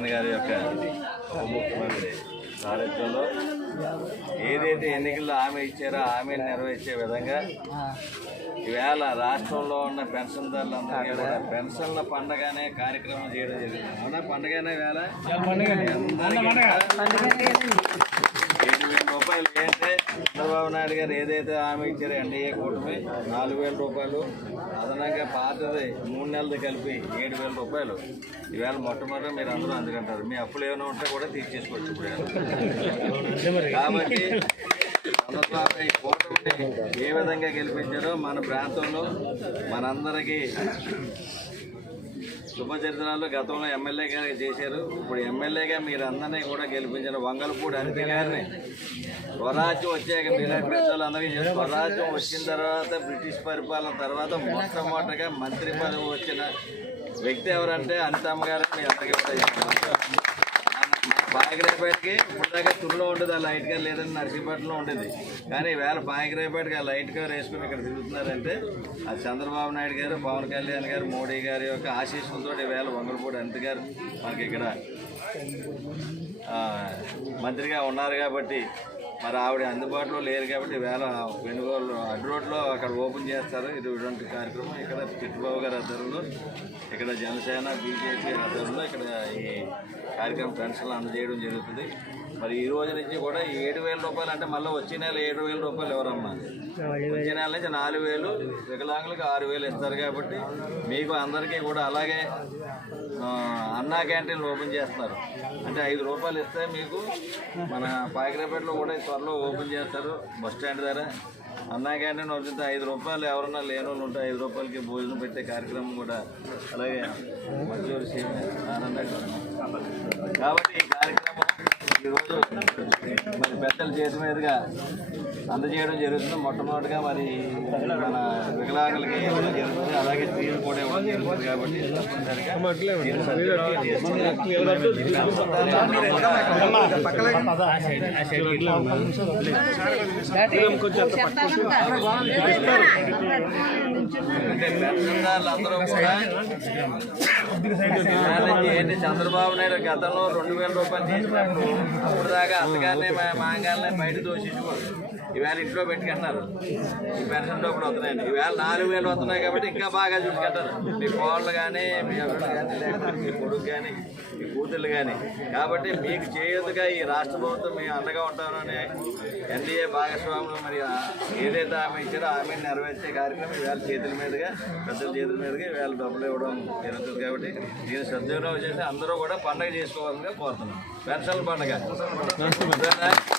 నారాయణ గారి యొక్క ముఖ్యమంత్రి సారథ్యంలో ఏదైతే ఎన్నికల్లో హామీ ఇచ్చారో హామీని నెరవేర్చే విధంగా ఈవేళ రాష్ట్రంలో ఉన్న పెన్షన్దారులందరికీ కూడా పెన్షన్ల పండగనే కార్యక్రమం చేయడం జరిగింది. పండగనే వేళ చంద్రబాబు నాయుడు గారు ఏదైతే హామీ ఇచ్చారో ఎన్డీఏ కూటమి నాలుగు వేల రూపాయలు. అదనంగా పాతది మూడు నెలలు కలిపి ఏడు వేల రూపాయలు. ఈవేళ మొట్టమొదటి మీరు అందరూ అందుకంటారు. మీ అప్పులు ఏమైనా ఉంటే కూడా తీర్చేసుకోవచ్చు ఇప్పుడు కాబట్టి చంద్రబాబు ఈ కూటమిని ఏ విధంగా గెలిపించారో మన ప్రాంతంలో మనందరికీ శుభచరిత్రాలు గతంలో ఎమ్మెల్యేగా చేశారు. ఇప్పుడు ఎమ్మెల్యేగా మీరు అందరినీ కూడా గెలిపించారు వంగలపూడి అనిత గారిని స్వరాజ్యం వచ్చాక మీలాంటి అందరికీ చేశారు స్వరాజ్యం వచ్చిన తర్వాత బ్రిటిష్ పరిపాలన తర్వాత మొట్టమొదటిగా మంత్రి పదవి వచ్చిన వ్యక్తి ఎవరంటే అనితమ్మ గారు మీ అందరికీ కూడా చెప్తున్నారు. పాయకరాయపేటకి ఇప్పటిదాకా తుల్లో ఉండేది ఆ లైట్ కార్ లేదని నర్సీపట్నంలో ఉండేది కానీ ఈవేళ పాయకరాయపేటకి ఆ లైట్ కార్ వేసుకుని ఇక్కడ తిరుగుతున్నారంటే ఆ చంద్రబాబు నాయుడు గారు పవన్ కళ్యాణ్ గారు మోడీ గారి యొక్క ఆశీస్సులతో ఈవేళ వంగలపూడి అంత గారు మనకి ఇక్కడ మంత్రిగా ఉన్నారు కాబట్టి మరి ఆవిడ అందుబాటులో లేరు కాబట్టి వేళ వెనుగోలు అడ్డు రోడ్లో అక్కడ ఓపెన్ చేస్తారు. ఇది ఇటువంటి కార్యక్రమం ఇక్కడ చిట్టుబాబు గారి ఆధ్వర్యంలో ఇక్కడ జనసేన బీజేపీ ఆధ్వర్యంలో ఇక్కడ ఈ కార్యక్రమం పెన్షన్లు అందజేయడం జరుగుతుంది. మరి ఈ రోజు నుంచి కూడా ఏడు వేల రూపాయలు అంటే మళ్ళీ వచ్చే నెల ఏడు వేల రూపాయలు ఎవరమ్మా? వచ్చే నెల నుంచి నాలుగు వేలు వికలాంగులకు ఆరు వేలు ఇస్తారు కాబట్టి మీకు అందరికీ కూడా అలాగే అన్నా క్యాంటీన్లు ఓపెన్ చేస్తున్నారు అంటే ఐదు రూపాయలు ఇస్తే మీకు మన పాయకరాపేటలో కూడా త్వరలో ఓపెన్ చేస్తారు బస్ స్టాండ్ దగ్గర. అన్నా క్యాంటీన్ ఓపెన్ ఐదు రూపాయలు ఎవరన్నా లేని వాళ్ళు ఉంటే ఐదు రూపాయలకి భోజనం పెట్టే కార్యక్రమం కూడా అలాగే మంచూరు ఆనందంగా కాబట్టి ఈ కార్యక్రమం 何それ? మరి పెద్దల చేతి మీదుగా అందజేయడం జరుగుతుంది మొట్టమొదటిగా మరి మన వికలాంగులకి ఇవ్వడం జరుగుతుంది అలాగే స్త్రీలు కూడా ఇవ్వడం జరుగుతుంది కాబట్టి చంద్రబాబు నాయుడు గతంలో రెండు వేల రూపాయలు తీసుకున్నప్పుడు అప్పుడు దాకా అత్తగారిని మా మాంగాలనే బయట దోషించుకోరు ఈవేళ ఇంట్లో పెట్టుకుంటున్నారు ఈ పెన్షన్ డబ్బులు వస్తున్నాయండి ఈవేళ నాలుగు వేలు వస్తున్నాయి కాబట్టి ఇంకా బాగా చూసుకుంటారు మీ కోళ్ళు కానీ మీ అల్లుడు కానీ లేకపోతే మీ కొడుకు కానీ మీ కూతుళ్ళు కానీ కాబట్టి మీకు చేయూతగా ఈ రాష్ట్ర ప్రభుత్వం మేము అండగా ఉంటామని ఎన్డీఏ భాగస్వాములు మరి ఏదైతే ఆమె ఇచ్చారో ఆమె నెరవేర్చే కార్యక్రమం ఈవేళ చేతుల మీదుగా పెద్దల చేతుల మీదుగా ఈవేళ డబ్బులు ఇవ్వడం జరుగుతుంది కాబట్టి దీన్ని సద్వినియోగం చేసి అందరూ కూడా పండగ చేసుకోవాలని కోరుతున్నాం పెన్షన్ పండుగ. Thank you.